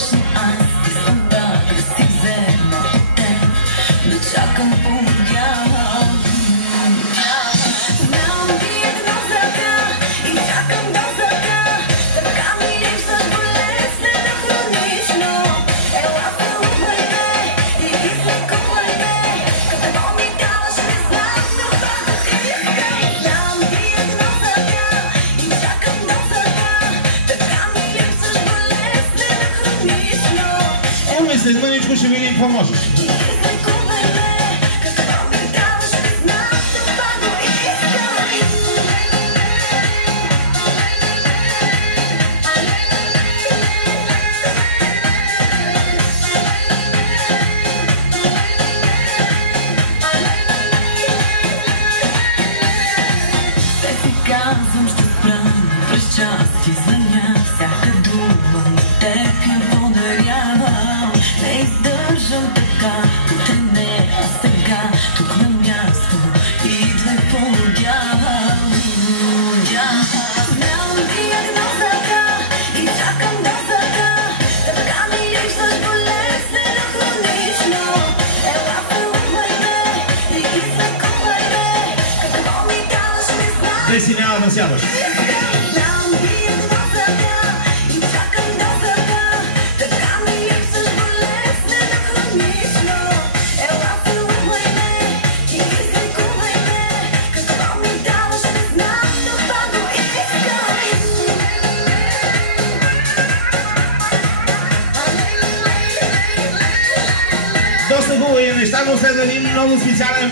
точно аз искам да си взема от теб, да чакам по-надявам. Знам диагнозата и чакам дозата, така ми липсваш болезнено хронично. Ела се умрай ме и излекувай ме, какво ми даваш не знам, но това искам. Знам диагнозата и чакам дозата, така ми липсваш болезнено хронично. Ами след мъничко ще видим какво можеш. Казвам, ще спра през части звъня, всяка дума на теб я подарявам. Не издържам така, утре не, а сега, тук на място, идвай полудявам. Знам диагнозата и чакам дозата, така ми липсваш болезнено хронично. Ела се умрай ме и излекувай ме, какво ми даваш не знам. Те си няма да сядаш. Знам диагнозата и чакам дозата, така ми липсваш болезнено хронично. Ела се умрай ме и излекувай ме, какво ми даваш не знам, но това го искам. Доста хубави неща, но след един много специален